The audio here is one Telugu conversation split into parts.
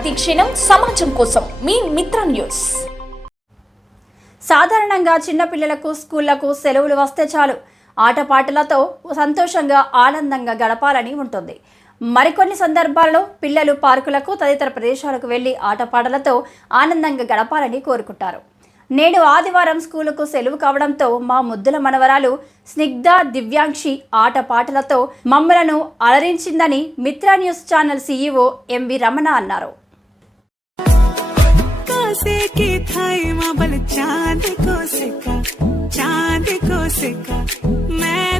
ప్రతిక్షణం సమాజం కోసం మీ మిత్ర న్యూస్. సాధారణంగా చిన్నపిల్లలకు స్కూళ్ళకు సెలవులు వస్తే చాలు. ఆటపాటలతో సంతోషంగా ఆనందంగా గడపాలని ఉంటుంది. మరికొన్ని సందర్భాల్లో పిల్లలు పార్కులకు తదితర ప్రదేశాలకు వెళ్ళి ఆటపాటలతో ఆనందంగా గడపాలని కోరుకుంటారు. నేడు ఆదివారం స్కూలుకు సెలవు కావడంతో మా ముద్దుల మనవరాలు స్నిగ్ధ దివ్యాంక్షి ఆటపాటలతో మమ్మలను అలరించిందని Mitra news channel CEO MV Ramana అన్నారు. से की थाई माँ बल चाँद को सिका चाँद को सिका। मैं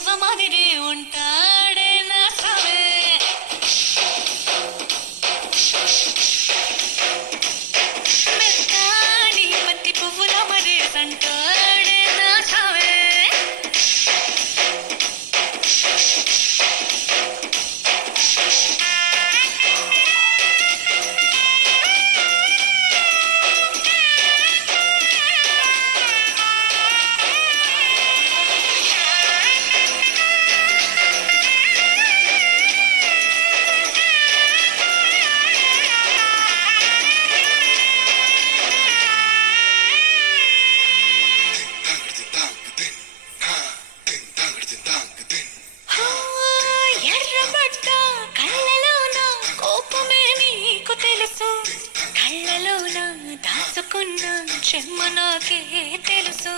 பருவ மாதிரி உன்டா నాకున్న జన్మ నాకే తెలుసు.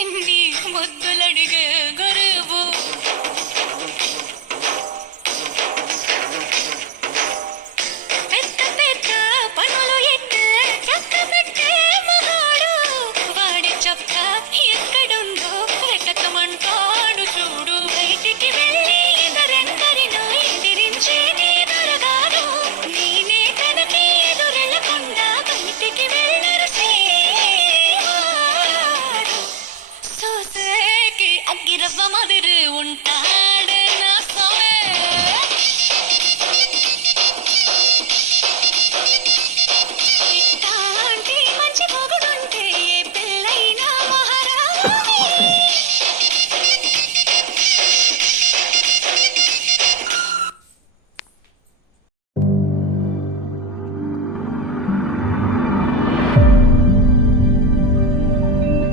ఎన్ని ముద్దులడిగా